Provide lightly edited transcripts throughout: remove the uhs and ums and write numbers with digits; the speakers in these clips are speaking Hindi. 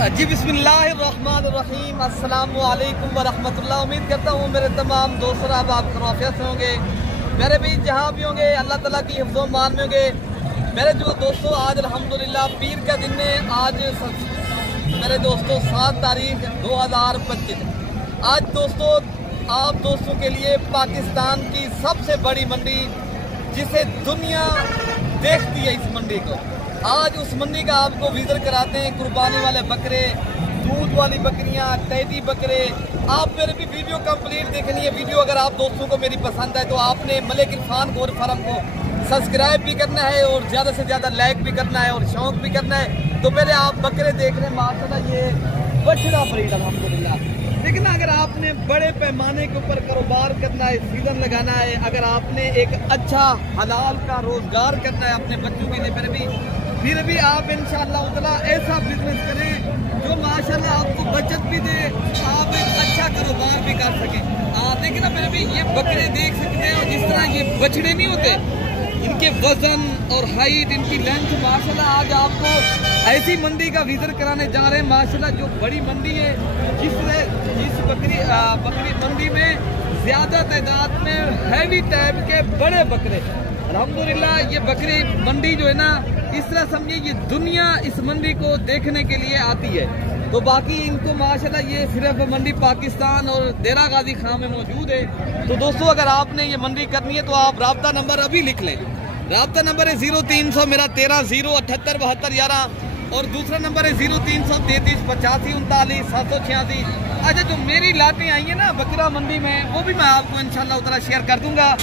जी बिस्मिल्लाहिर्रहमानिर्रहीम, अस्सलामु अलैकुम वरहमतुल्लाह। उम्मीद करता हूँ मेरे तमाम दोस्त आप खैरियत से होंगे। मेरे भी जहाँ भी होंगे अल्लाह ताला की हिफ्ज़ो मान में होंगे। मेरे जो दोस्तों आज अल्हम्दुलिल्लाह पीर का दिन है। आज मेरे दोस्तों 7 तारीख 2025। आज दोस्तों आप दोस्तों के लिए पाकिस्तान की सबसे बड़ी मंडी जिसे दुनिया देखती है, इस मंडी को आज उस मंडी का आपको विजिट कराते हैं। कुर्बानी वाले बकरे, दूध वाली बकरियां, टैडी बकरे। आप मेरे भी वीडियो कंप्लीट देखनी है। वीडियो अगर आप दोस्तों को मेरी पसंद है तो आपने मलिक इरफान गोट फार्म को सब्सक्राइब भी करना है और ज़्यादा से ज़्यादा लाइक भी करना है और शौक भी करना है। तो पहले आप बकरे देख रहे हैं, माशाल्लाह ये बछड़ा ब्रीड अल्हम्दुलिल्लाह। लेकिन अगर आपने बड़े पैमाने के ऊपर कारोबार करना है, सीजन लगाना है, अगर आपने एक अच्छा हलाल का रोजगार करना है अपने बच्चों के लिए, फिर भी आप इंशाअल्लाह ताला ऐसा बिजनेस करें जो माशाल्लाह आपको बचत भी दे, आप एक अच्छा कारोबार भी कर सकें। लेकिन फिर भी ये बकरे देख सकते हैं और जिस तरह ये बछड़े नहीं होते, इनके वजन और हाइट, इनकी लेंथ माशाल्लाह। आज आपको ऐसी मंडी का विजिट कराने जा रहे हैं माशाल्लाह, जो बड़ी मंडी है, जिस बकरी मंडी में ज्यादा तादाद में हैवी टाइप के बड़े बकरे अल्हम्दुलिल्लाह। ये बकरी मंडी जो है ना, इस तरह समझिए ये दुनिया इस मंडी को देखने के लिए आती है। तो बाकी इनको माशाल्लाह ये सिर्फ मंडी पाकिस्तान और देरा गाजी खां में मौजूद है। तो दोस्तों अगर आपने ये मंडी करनी है तो आप राब्ता नंबर अभी लिख लें। राब्ता नंबर है 0300 मेरा 13 078 72 11 और दूसरा नंबर है 0333 85 39 786। अच्छा, जो मेरी लाटें आई हैं ना बकरा मंडी में, वो भी मैं आपको इंशाल्लाह उतना शेयर कर दूंगा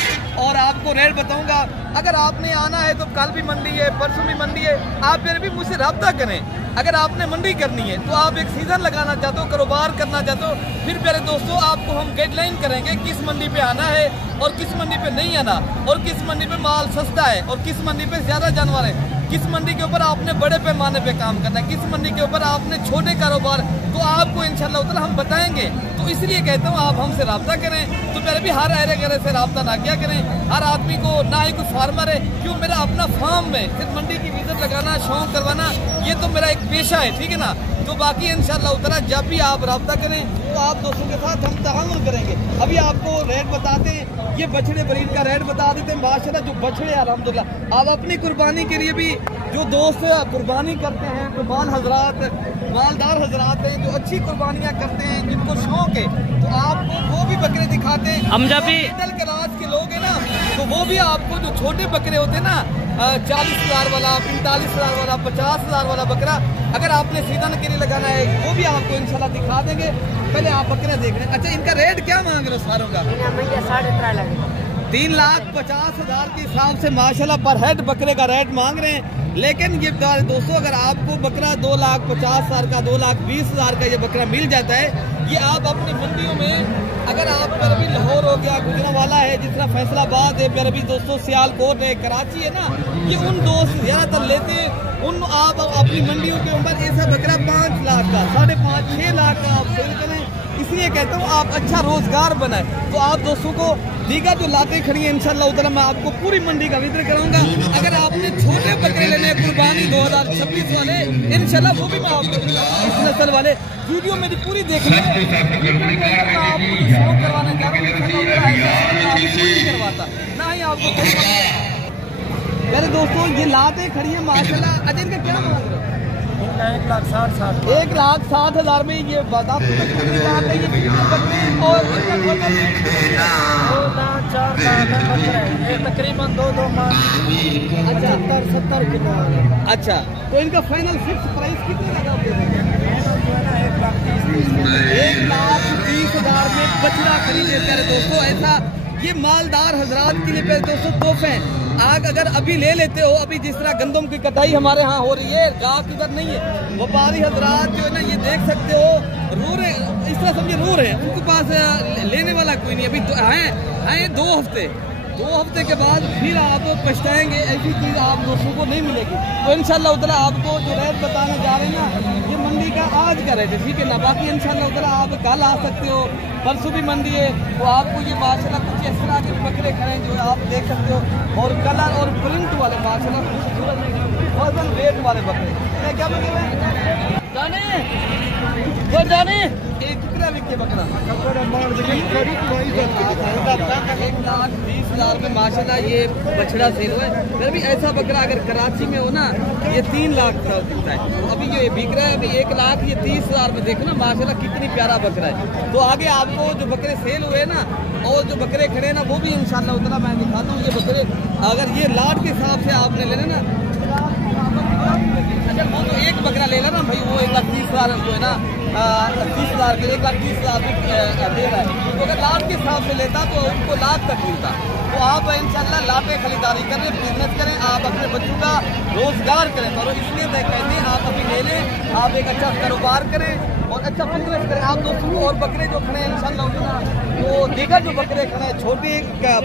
और आपको रेट बताऊंगा। अगर आपने आना है तो कल भी मंडी है, परसों भी मंडी है, आप फिर भी मुझसे रब्ता करें। अगर आपने मंडी करनी है तो आप एक सीज़न लगाना चाहते हो, कारोबार करना चाहते हो, फिर मेरे दोस्तों आपको हम गाइडलाइन करेंगे किस मंडी पे आना है और किस मंडी पे नहीं आना, और किस मंडी पे माल सस्ता है और किस मंडी पे ज़्यादा जानवर है, किस मंडी के ऊपर आपने बड़े पैमाने पे काम करना है, किस मंडी के ऊपर आपने छोटे कारोबार, तो आपको इंशाल्लाह उतना हम बताएंगे। तो इसलिए कहता हूँ आप हमसे रब्ता करें। तो मेरे भी हर अहले गरे से रब्ता ना किया करें। हर आदमी को, ना ही कोई फार्मर है, क्यों मेरा अपना फार्म है, सिर्फ मंडी की विजिट लगाना, शौक करवाना, ये तो मेरा एक पेशा है, ठीक है ना। तो बाकी इंशाल्लाह उतना जब भी आप रब्ता करें तो आप दोस्तों के साथ हम ताउन करेंगे। अभी आपको रेट बताते हैं, ये बछड़े ब्रीड का रेट बता देते हैं माशाल्लाह। जो बछड़े अल्हम्दुलिल्लाह आप अपनी कुर्बानी के लिए भी जो दोस्त कुर्बानी करते हैं, तो मालदार हजरात हैं जो अच्छी कुर्बानियाँ करते हैं, जिनको शौक है, तो आपको वो भी बकरे दिखाते हैं। हम जब भी मिडिल क्लास के लोग हैं ना, तो वो भी आपको जो छोटे बकरे होते हैं ना, 40,000 वाला, 45,000 वाला, 50,000 वाला बकरा, अगर आपने सीजन के लिए लगाना है वो भी आपको इंशाल्लाह दिखा देंगे। पहले आप बकरे देख रहे हैं। अच्छा, इनका रेट क्या मांग रहे हो सारों का? 3,50,000 के हिसाब से माशाल्लाह पर हेड बकरे का रेट मांग रहे हैं। लेकिन ये दोस्तों अगर आपको बकरा 2,50,000 का, 2,20,000 का ये बकरा मिल जाता है, ये आप अपनी मंडियों में, अगर आप पर भी लाहौर हो गया, गुजरांवाला है, जिस तरह फैसलाबाद है, मेरे भी दोस्तों सियालकोट है, कराची है ना, ये उन दोस्त ज़्यादातर लेते हैं। उन आप अपनी मंडियों के ऊपर ऐसा बकरा 5 लाख का, 5.5 6 लाख का आप सेल करें। इसलिए कहता हूँ आप अच्छा रोजगार बनाए। तो आप दोस्तों को दीगा जो लाते खड़ी है इंशाल्लाह उधर मैं आपको पूरी मंडी का विजिट कराऊंगा। अगर आपने छोटे बकरे लेने कुर्बानी 2026 वाले, इंशाल्लाह वो भी मैं आपको इस नस्ल वाले वीडियो मेरी पूरी देखनी है। आपको करवाने जा रहा करवाता ना ही आपको। मेरे दोस्तों ये लाते खड़ी है माशाल्लाह। अच्छा, इनका क्या मांग रहे हो? 1,60,000 में ये बता तकरीबन 2 माह। अच्छा, 70 किलो। अच्छा, तो इनका फाइनल फिक्स प्राइस कितने लगा? 1,30,000 में बछड़ा खरीदे प्यारे दोस्तों। ऐसा ये मालदार हजरात के लिए प्यारे दोस्तों तोहफे हैं। आग अगर अभी ले लेते हो, अभी जिस तरह गंदम की कटाई हमारे यहाँ हो रही है, गाँव इधर नहीं है, व्यापारी हजरात जो है ना, ये देख सकते हो रो रहे, इस तरह समझे रो रहे हैं, उनके पास लेने वाला कोई नहीं। अभी आए 2 हफ्ते के बाद फिर आप पछताएंगे। ऐसी चीज़ आप दोस्तों को नहीं मिलेगी। तो इंशाल्लाह उतना आपको जो रेट बताने जा रहे हैं ना, ये मंडी का आज का रेट है, ठीक है ना। बाकी इंशाल्लाह उतना आप कल आ सकते हो, परसों भी मंडी है, तो आपको ये माशाल्लाह कुछ इस तरह के बकरे खड़े जो आप देख सकते हो, और कलर और प्रिंट वाले माशाल्लाह वजन वेट वाले बकरे क्या बकरे हैं? जाने कितना बिके बकरा? 1,20,000 में माशाल्लाह ये बछड़ा सेल हुआ है। फिर भी ऐसा बकरा अगर कराची में हो ना, ये 3 लाख का बिकता है। तो अभी ये बिक रहा है अभी 1,30,000 में। देखो ना माशाल्लाह कितनी प्यारा बकरा है। तो आगे आपको जो बकरे सेल हुए ना और जो बकरे खड़े ना वो भी इंशाल्लाह उतना मैं दिखाता हूँ। ये बकरे अगर ये लाट के हिसाब से आपने लेना ना, वो तो एक बकरा ले लेना भाई, वो 1,30,000 जो है ना 30,000 के 1,30,000 दे रहा है। तो अगर लाख के हिसाब से लेता तो उनको लाख तक मिलता। तो आप इंशाल्लाह लाटे खरीदारी करें, बिजनेस करें, आप अपने बच्चों का रोजगार करें। तो इसलिए कहते हैं आप अभी ले लें, आप एक अच्छा कारोबार करें और अच्छा बिजनेस करें। आप दोस्तों को और बकरे जो खड़े हैं इंशाल्लाह तो देखा जो बकरे खड़े हैं, छोटे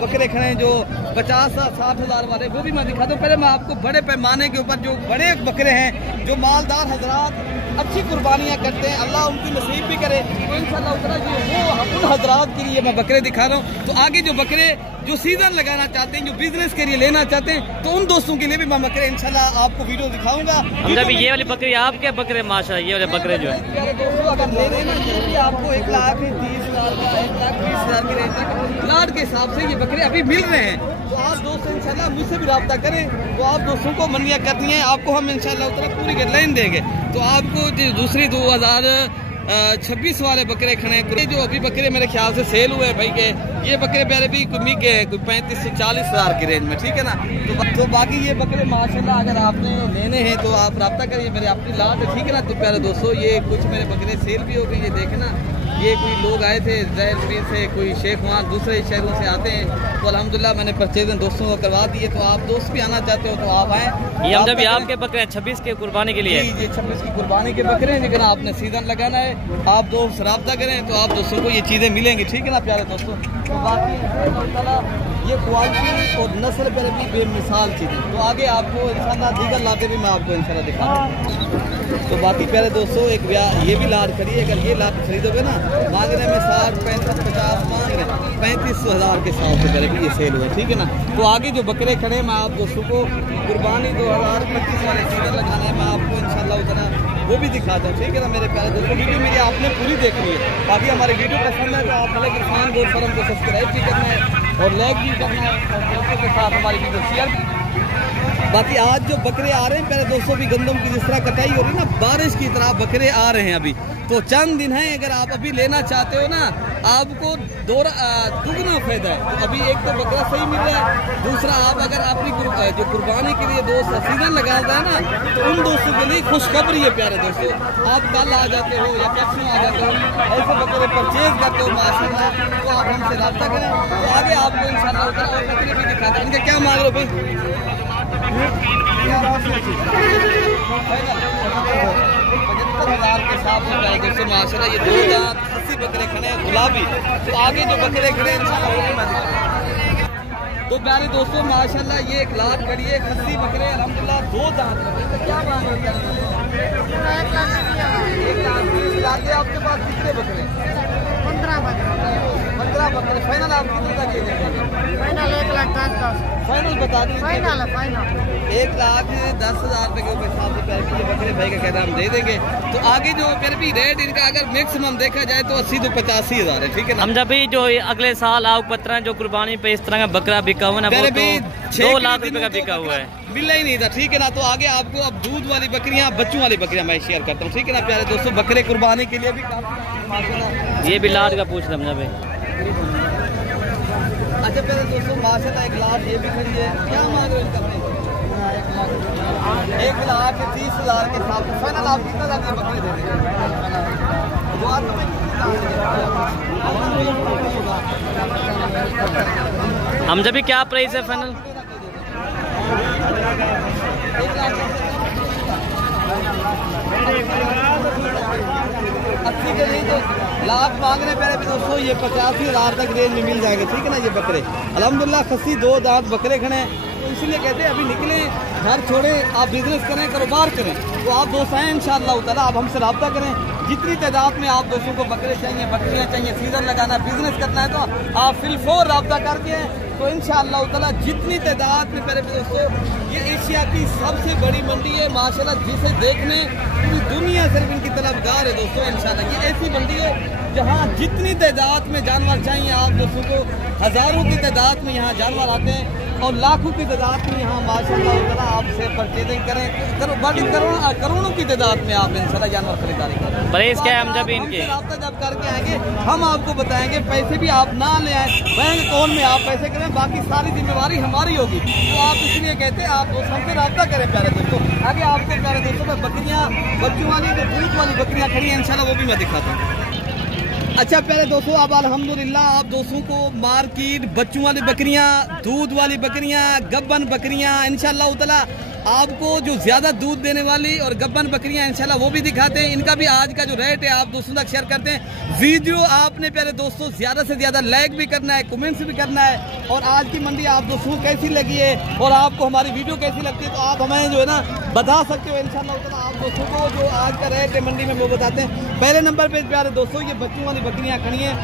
बकरे खड़े हैं जो 50-60 हज़ार वाले, वो भी मैं दिखाता हूँ। पहले मैं आपको बड़े पैमाने के ऊपर जो बड़े बकरे हैं, जो मालदार हजरात अच्छी कुर्बानियाँ करते हैं, अल्लाह उनकी नसीब भी करे। तो इंशाल्लाह उतना जो वो उन हजरात के लिए मैं बकरे दिखा रहा हूँ। तो आगे जो बकरे जो सीजन लगाना चाहते हैं, जो बिजनेस के लिए लेना चाहते हैं, तो उन दोस्तों के लिए भी मैं बकरे इंशाल्लाह आपको वीडियो दिखाऊंगा। ये वाली बकरी आपके बकरे माशाल्लाह, ये वाले बकरे जो है दोस्तों अगर ले रहे हैं आपको 1,30,000 1,20,000 की रेंज तक लाट के हिसाब से ये बकरे अभी मिल रहे हैं। तो आप दोस्तों इंशाल्लाह मुझसे भी रब्ता करें। तो आप दोस्तों को मंडियाँ करनी है, आपको हम इंशाल्लाह उतना पूरी गाइडलाइन देंगे। तो आपको दूसरी 2026 वाले बकरे खड़े हैं जो अभी बकरे मेरे ख्याल से सेल हुए हैं भाई के। ये बकरे पहले भी कोई 35 से 40 हज़ार की रेंज में, ठीक है ना। तो बाकी ये बकरे माशाल्लाह अगर आपने लेने हैं तो आप रब्ता करिए, मेरे अपनी लाट है, ठीक है ना। तो प्यारे दोस्तों ये कुछ मेरे बकरे सेल भी हो गए। ये देखे ना, ये कोई लोग आए थे जैलपीर से, कोई शेख वहाँ दूसरे शहरों से आते हैं। तो अल्हम्दुलिल्लाह मैंने परचेज़ दोस्तों को करवा दिए। तो आप दोस्त भी आना चाहते हो तो आप आएँ। ये हम जब आपके बकरे 26 के कुर्बानी के लिए, जी 26 की कुर्बानी के बकरे हैं, लेकिन आपने सीजन लगाना है, आप दोस्त रब्ता करें तो आप दोस्तों को ये चीज़ें मिलेंगी, ठीक है ना प्यारे दोस्तों। तो बाकी ये क्वालिटी और नस्ल पर भी बेमिसाल चीज़ें। तो आगे आपको इंशाल्लाह दीगर लाटे भी मैं आपको इंशाल्लाह दिखाऊंगा। तो बाकी प्यारे दोस्तों एक ये भी लाट खड़ी है। अगर ये लाट खरीदोगे ना, मांगने में 60, 65, 50 मांग रहे, 35,000 के साथ बकरे की ये सेल हुआ, ठीक है ना। तो आगे जो बकरे खड़े हैं मैं आप दोस्तों को कुर्बानी 2025 वाले सीजन लगाना है, मैं आपको इंशाल्लाह उतना वो भी दिखाता हूँ, ठीक है ना मेरे प्यारे दोस्तों। वीडियो मेरी आपने पूरी देखनी है। बाकी हमारी वीडियो पसंद है तो आप मलिक इरफान गोल्ड फार्म को सब्सक्राइब भी करना है और लाइक भी करना है और दोस्तों के साथ हमारी वीडियो शेयर। बाकी आज जो बकरे आ रहे हैं प्यारे दोस्तों भी गंदम की जिस तरह कटाई हो रही है ना, बारिश की तरह बकरे आ रहे हैं अभी। तो चंद दिन हैं, अगर आप अभी लेना चाहते हो ना आपको दुगना फायदा है। तो अभी एक तो बकरा सही मिल रहा है, दूसरा आप अगर अपनी जो कुर्बानी के लिए दोस्त सीजन लगाता है ना, तो उन दोस्तों के लिए खुशखबरी है प्यारे दोस्तों। आप कल आ जाते हो या परसों आ जाते हो, ऐसे बकरे परचेज करते हो माशाल्लाह, तो आप हमसे रब्ता करें। तो आगे आपको इंशाल्लाह और बकरे भी दिखाते हैं। इनका क्या मांग रहे हो भाई? 75,000 के साथ दोस्तों माशाल्लाह ये 2,80 बकरे खड़े हैं गुलाबी। तो आगे जो बकरे खड़े हैं इंशाल्लाह तो प्यारे दोस्तों माशाल्लाह ये एक लाट खड़ी है, 80 बकरे अल्हम्दुलिल्लाह 2 दांत। क्या मांग रहे हैं? 1,20,000 के आपके पास कितने बकरे? 15 बकरे। फाइनल आप कितने का दे देंगे? फाइनल 1,10,000 फाइनल बता दीजिए। फाइनल 1,10,000 रुपए के हिसाब से प्यारे ये बकरे भाई का कहना हम दे देंगे। तो आगे जो प्यारे भी रेट इनका अगर मैक्सिमम देखा जाए तो 80 से 85,000 है, ठीक है ना। हम जब भी जो अगले साल आग पत्र जो कुर्बानी पे इस तरह का बकरा बिका हुआ ना, वो तो 2 लाख रुपए का बिका हुआ है, मिला ही नहीं था, ठीक है ना। तो आगे आपको अब दूध वाली बकरियां, बच्चों वाली बकरियां मैं शेयर करता हूँ, ठीक है ना प्यारे दोस्तों। बकरे कुर्बानी के लिए भी ये भी लाट का पूछ रहा भाई। अच्छा प्यारे दोस्तों माशाल्लाह एक लाट ये भी खड़ी है। क्या मांग रहे हो इनका? 1,30,000 के साथ फाइनल आप कितना ज्यादा बकरे दे देंगे? हम जब भी क्या प्राइस है फाइनल? 80 के लिए तो लाख मांग रहे पहले भी दोस्तों। ये 85,000 तक रेंज में मिल जाएगा, ठीक है ना। ये बकरे अल्हम्दुलिल्लाह खस्सी 2 दांत बकरे खड़े हैं। तो इसलिए कहते हैं अभी निकले, घर छोड़े, आप बिजनेस करें, कारोबार करें। तो आप दोस्त आएँ इंशाअल्लाह ताला, आप हमसे रब्ता करें। जितनी तादाद में आप दोस्तों को बकरे चाहिए, बकरियाँ चाहिए, सीजन लगाना, बिजनेस करना है तो आप फिलफोर रब्ता करके तो इंशाअल्लाह ताला जितनी तादाद में मेरे दोस्तों, ये एशिया की सबसे बड़ी मंडी है माशाल्लाह, जिसे देखने पूरी दुनिया सिर्फ इनकी तलबगार है दोस्तों। इंशाअल्लाह ये ऐसी मंडी है जहाँ जितनी तादाद में जानवर चाहिए आप दोस्तों को, हज़ारों की तादाद में यहाँ जानवर आते हैं और लाखों की तादाद में यहाँ माशाल्लाह ताला आपसे परचेजिंग करें, करोड़ों की तादाद में आप इंशाल्लाह जानवर खरीदारी करें। प्राइस क्या है हम जब इनके राब्ता जब करके आएंगे हम आपको बताएंगे, पैसे भी आप ना ले आए, बैंक अकाउंट में आप पैसे करें, बाकी सारी जिम्मेवारी हमारी होगी। तो आप इसलिए कहते हैं आप दोस्तों हमसे राब्ता करें प्यारे दोस्तों। आगे आपके प्यारे दोस्तों में बकरियाँ, बच्चों वाली जो दूध वाली बकरियाँ खड़ी हैं इंशाल्लाह वो भी मैं दिखाता हूँ। अच्छा प्यारे दोस्तों, अब अल्हम्दुलिल्लाह आप दोस्तों को मार्केट बच्चों वाली बकरियां, दूध वाली बकरियां, गब्बन बकरियां इंशाल्लाह ताला आपको जो ज्यादा दूध देने वाली और गब्बन बकरियां इंशाल्लाह वो भी दिखाते हैं। इनका भी आज का जो रेट है आप दोस्तों तक शेयर करते हैं। वीडियो आपने प्यारे दोस्तों ज्यादा से ज्यादा लाइक भी करना है, कमेंट्स भी करना है, और आज की मंडी आप दोस्तों कैसी लगी है और आपको हमारी वीडियो कैसी लगती है तो आप हमें जो है ना बता सकते हो इंशाल्लाह ताला। आप दोस्तों को जो आज का रेट है मंडी में वो बताते हैं। पहले नंबर पे प्यारे दोस्तों ये बच्चों वाली बकरियां खड़ी हैं,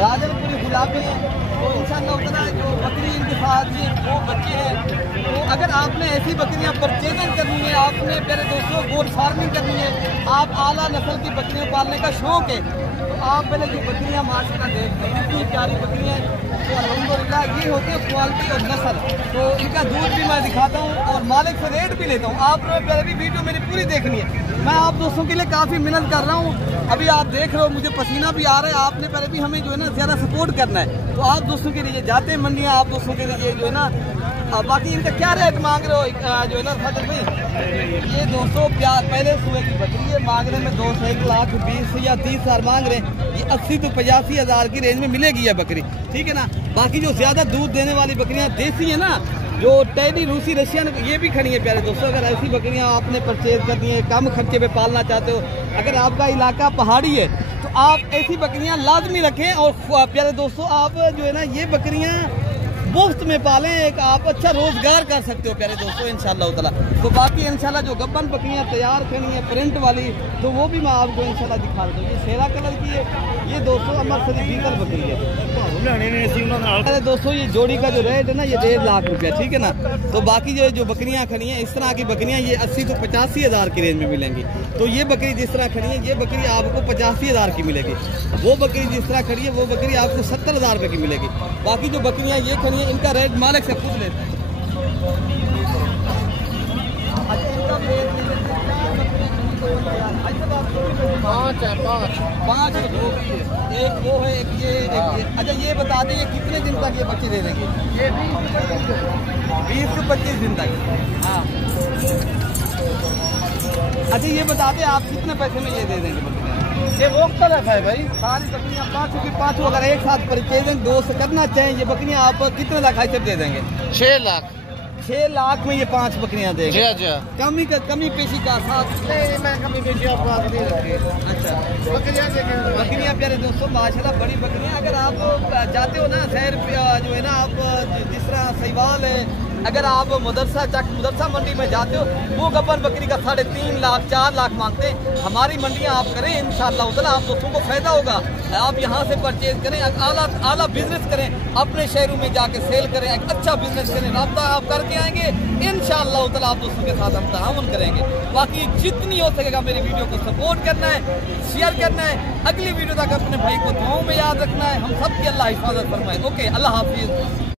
राजनपुरी गुलाबी है, तो इंशाल्लाह ताला जो बकरी इनके साथ ये दो बच्चे हैं। तो अगर आपने ऐसी बकरियां परचेजिंग करनी है, आपने प्यारे दोस्तों गोट फार्मिंग करनी है, आप आला नस्ल की बकरियां पालने का शौक है, तो आप पहले जो बकरियां माशाल्लाह देख लें, इतनी प्यारी बकरियां हैं। तो अल्हम्दुलिल्लाह ये होती है क्वालिटी और नस्ल। तो इनका दूध भी मैं दिखाता हूँ और मालिक से रेट भी लेता हूँ। आप पहले भी वीडियो मेरी पूरी देखनी है। मैं आप दोस्तों के लिए काफ़ी मेहनत कर रहा हूँ, अभी आप देख रहे हो मुझे पसीना भी आ रहा है। आपने पहले भी हमें जो है ना ज़्यादा सपोर्ट करना है। तो आप दोस्तों के लिए जाते हैं मंडियाँ, आप दोस्तों के लिए जो है ना बाकी इनका क्या रेट मांग रहे हो जो है ना फादर भाई, ये 200 पहले सुबह की बकरी है, मांगने में 2 से 1,20,000 या 30,000 मांग रहे हैं। ये 80 तो 85,000 की रेंज में मिलेगी ये बकरी, ठीक है ना। बाकी जो ज्यादा दूध देने वाली बकरियां देसी है ना, जो टेडी रूसी रशियन, ये भी खड़ी है प्यारे दोस्तों। अगर ऐसी बकरियां आपने परचेज करनी है, कम खर्चे पे पालना चाहते हो, अगर आपका इलाका पहाड़ी है तो आप ऐसी बकरियां लाजमी रखें। और प्यारे दोस्तों आप जो है ना ये बकरियां मुफ्त में पालें, एक आप अच्छा रोजगार कर सकते हो प्यारे दोस्तों इंशाल्लाह ताला। तो बाकी इंशाल्लाह जो गब्बन बकरियां तैयार करनी है प्रिंट वाली, तो वो भी मैं आपको इंशाल्लाह दिखा दूँ। ये शेरा कलर की है, ये दोस्तों अमृतसरी बीगल बकरी है। अरे दोस्तों ये जोड़ी का जो रेट है ना ये 1.5 लाख रुपया, ठीक है ना। तो बाकी जो बकरियां खड़ी हैं इस तरह की बकरियां ये 80 तो 85,000 की रेंज में मिलेंगी। तो ये बकरी जिस तरह खड़ी है, ये बकरी आपको 85,000 की मिलेगी। वो बकरी जिस तरह खड़ी है वो बकरी आपको 70,000 रुपये की मिलेगी। बाकी जो बकरियां ये खड़ी है इनका रेट मालिक से पूछ लेते हैं। पाँच एक वो है, एक ये, एक ये। अच्छा ये बता दें ये कितने दिन तक ये बच्चे दे देंगे? ये 20 से 25 दिन तक। हाँ अच्छा ये बता दें आप कितने पैसे में ये दे देंगे बकरियाँ? ये वक्त रखा है भाई, सारी बकरियाँ 5 की 5 अगर एक साथ परचेजिंग 2 से करना चाहिए, ये बकरियाँ आप कितने लाख से दे देंगे? 6 लाख। 6 लाख में ये 5 बकरियां देंगे। कमी पेशी का साथ नहीं, मैं कमी पेशी आपको आप दे रखी। अच्छा बकरियां प्यारे दोस्तों माशाल्लाह बड़ी बकरियां। अगर आप जाते हो ना शहर जो है ना, आप जिस तरह सहीवाल है, अगर आप मुदरसा मंडी में जाते हो वो गब्बन बकरी का 3.5 लाख 4 लाख मांगते हैं। हमारी मंडियां आप करें इंशाअल्लाह ताला आप दोस्तों को फायदा होगा। आप यहाँ से परचेज करें, आला बिजनेस करें, अपने शहरों में जाके सेल करें, एक अच्छा बिजनेस करें, राब्ता आप करके आएंगे इंशाअल्लाह ताला आप दोस्तों के साथ हम ताउन करेंगे। बाकी जितनी हो सकेगा मेरी वीडियो को सपोर्ट करना है, शेयर करना है। अगली वीडियो तक अपने भाई को दुआओं में याद रखना है। हम सबकी अल्लाह हिफाजत फरमाए। ओके, अल्लाह हाफिज।